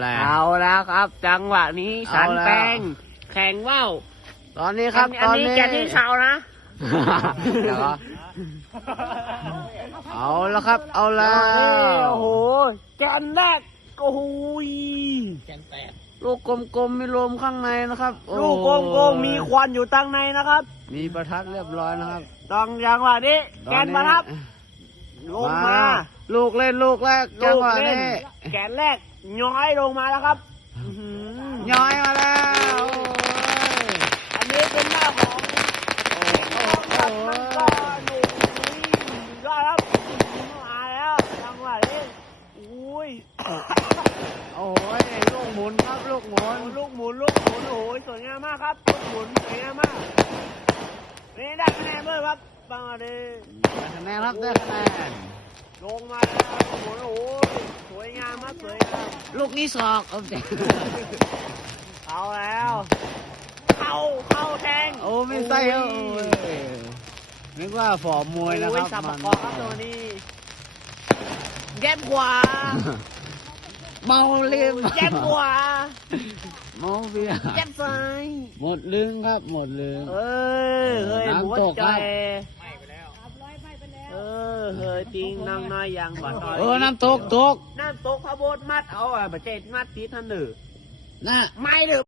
แล้วเอาแล้วครับ จังหวะนี้สันเอาแล้วแปงแข่งว่าวตอนนี้ครับอัตอนนี้นี้แกที่เชานะเดี๋ยวเอาแล้วครับ เอาแล้วโอ้โหแกนแรกโอ้โหยลูกกลมๆมีลมข้างในนะครับโอ้ลูกโกงๆมีควันอยู่ตั้งในนะครับ มีประทัดเรียบร้อยนะครับต้องจังหวะนี้ตอแกนประทับลงมา ลูกเล่นลูกแรกจัลูงกหวะเล่นนี้ แกนแรกย้อยลงมาแล้วครับอื้อหือย้อยมาแล้วโอ้ยอันนี้เป็นหน้าของโอ้โหกับมังกรโอ้ยยอดครับมาแล้วจังหวะนี้อุ้ยโอ้ยลูกหมุนครับลูกหมุนลูกหมุนลูกหมุนโอ้ยสวยงามมากครับลูกหมุนสวยงามมากนี่ได้คะแนนเพิ่มครับบางอาเดได้คะแนนครับได้คะแนน ลงมาแล้วลูกหมุนโอ้ยสวย งามมากสวยงามลูกนี้ศอกเอาเด็เอาแล้ว เข้าเข้าแทงโอ้ไม่ใช่โอ้ยนึกว่าฟอร์มมวยนะคโอ้รับสับมัปะนกอครับตัวนี้แก้มขวาเมาลืมแก้มขวาเมาเบียร์แก้มซ้าย หมดลืมครับหมดลืม เอ้ยเฮ้ยน้ำหัวตกใจครับเออเฮ้ ยจริงนางน้อยยังบ่น้อยเออน้ำตกตกน้ำตกพระโบสถ์มัดเอาอะบะเจ็ดมัดตีทันหนึ่งน่ะ ไม่หรือ